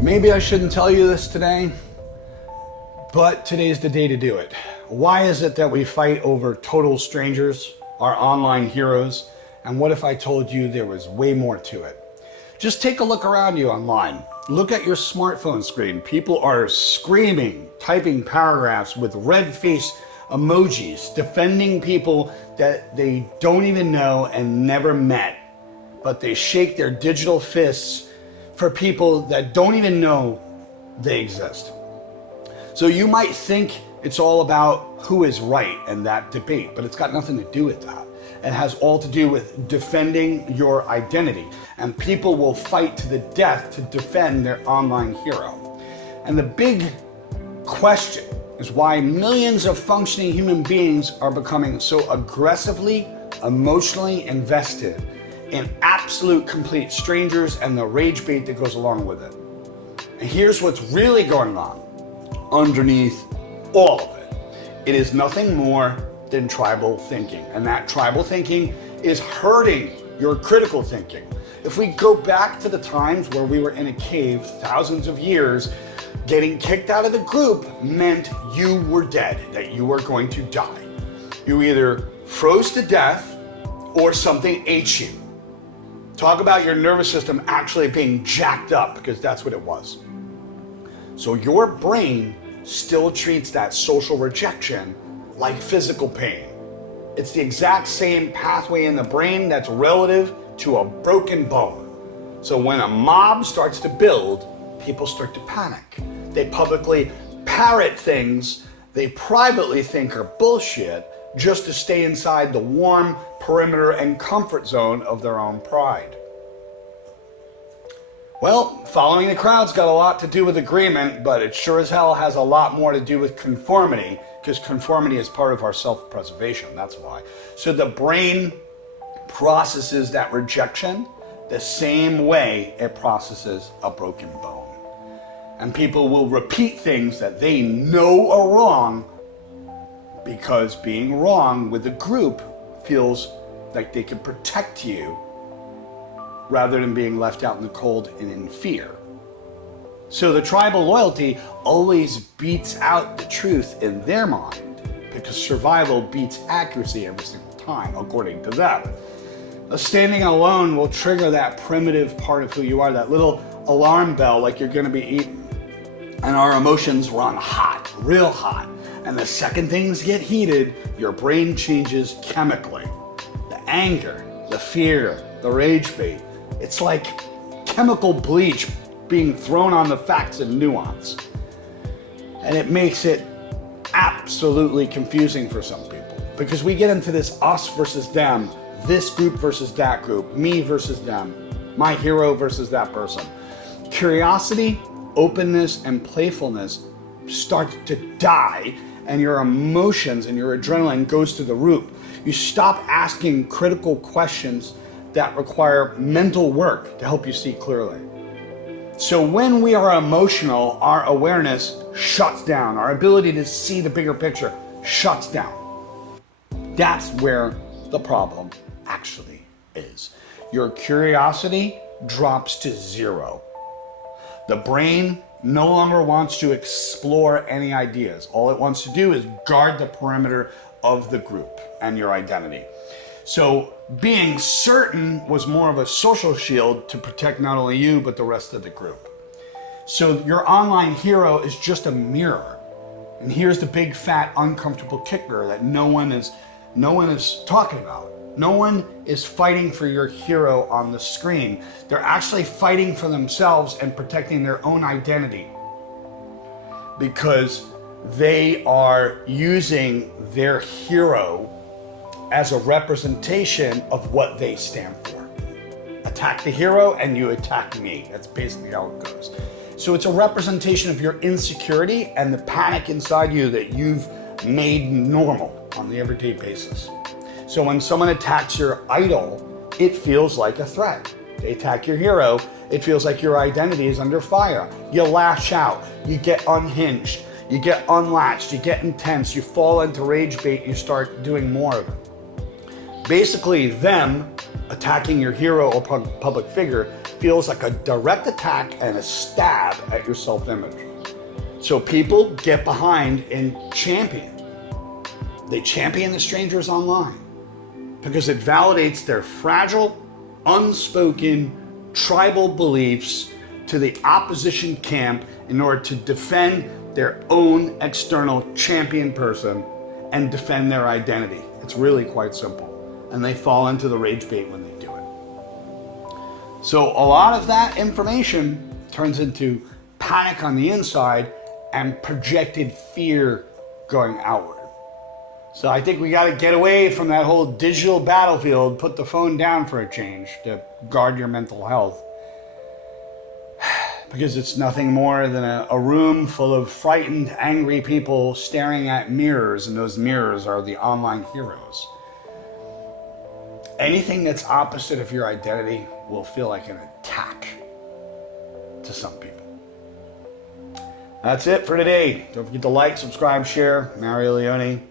Maybe I shouldn't tell you this today, but today's the day to do it. Why is it that we fight over total strangers, our online heroes? And what if I told you there was way more to it? Just take a look around you online. Look at your smartphone screen. People are screaming, typing paragraphs with red face emojis, defending people that they don't even know and never met. But they shake their digital fists for people that don't even know they exist. So you might think it's all about who is right in that debate, but it's got nothing to do with that. It has all to do with defending your identity. And people will fight to the death to defend their online hero. And the big question is why millions of functioning human beings are becoming so aggressively, emotionally invested in absolute complete strangers and the rage bait that goes along with it. And here's what's really going on underneath all of it. It is nothing more than tribal thinking. And that tribal thinking is hurting your critical thinking. If we go back to the times where we were in a cave thousands of years, getting kicked out of the group meant you were dead, that you were going to die. You either froze to death or something ate you. Talk about your nervous system actually being jacked up, because that's what it was. So your brain still treats that social rejection like physical pain. It's the exact same pathway in the brain that's relative to a broken bone. So when a mob starts to build, people start to panic. They publicly parrot things they privately think are bullshit just to stay inside the warm perimeter and comfort zone of their own pride. Well, following the crowd's got a lot to do with agreement, but it sure as hell has a lot more to do with conformity, because conformity is part of our self-preservation, that's why. So the brain processes that rejection the same way it processes a broken bone. And people will repeat things that they know are wrong because being wrong with the group feels like they can protect you rather than being left out in the cold and in fear. So the tribal loyalty always beats out the truth in their mind because survival beats accuracy every single time, according to them. Standing alone will trigger that primitive part of who you are, that little alarm bell like you're gonna be eaten. And our emotions run hot, real hot. And the second things get heated, your brain changes chemically. The anger, the fear, the rage bait. It's like chemical bleach being thrown on the facts and nuance. And it makes it absolutely confusing for some people because we get into this us versus them, this group versus that group, me versus them, my hero versus that person. Curiosity, openness, and playfulness start to die, and your emotions and your adrenaline goes to the roof. You stop asking critical questions that require mental work to help you see clearly. So when we are emotional, our awareness shuts down. Our ability to see the bigger picture shuts down. That's where the problem actually is. Your curiosity drops to zero. The brain no longer wants to explore any ideas. All it wants to do is guard the perimeter of the group and your identity. So being certain was more of a social shield to protect not only you, but the rest of the group. So your online hero is just a mirror. And here's the big, fat, uncomfortable kicker that no one is talking about. No one is fighting for your hero on the screen. They're actually fighting for themselves and protecting their own identity because they are using their hero as a representation of what they stand for. Attack the hero and you attack me. That's basically how it goes. So it's a representation of your insecurity and the panic inside you that you've made normal on the everyday basis. So when someone attacks your idol, it feels like a threat. They attack your hero, it feels like your identity is under fire. You lash out, you get unhinged, you get unlatched, you get intense, you fall into rage bait, you start doing more of it. Basically, them attacking your hero or public figure feels like a direct attack and a stab at your self-image. So people get behind and champion. They champion the strangers online because it validates their fragile, unspoken, tribal beliefs to the opposition camp in order to defend their own external champion person and defend their identity. It's really quite simple. And they fall into the rage bait when they do it. So a lot of that information turns into panic on the inside and projected fear going outward. So I think we got to get away from that whole digital battlefield, put the phone down for a change to guard your mental health. Because it's nothing more than a room full of frightened, angry people staring at mirrors, and those mirrors are the online heroes. Anything that's opposite of your identity will feel like an attack to some people. That's it for today. Don't forget to like, subscribe, share. Mario Leone.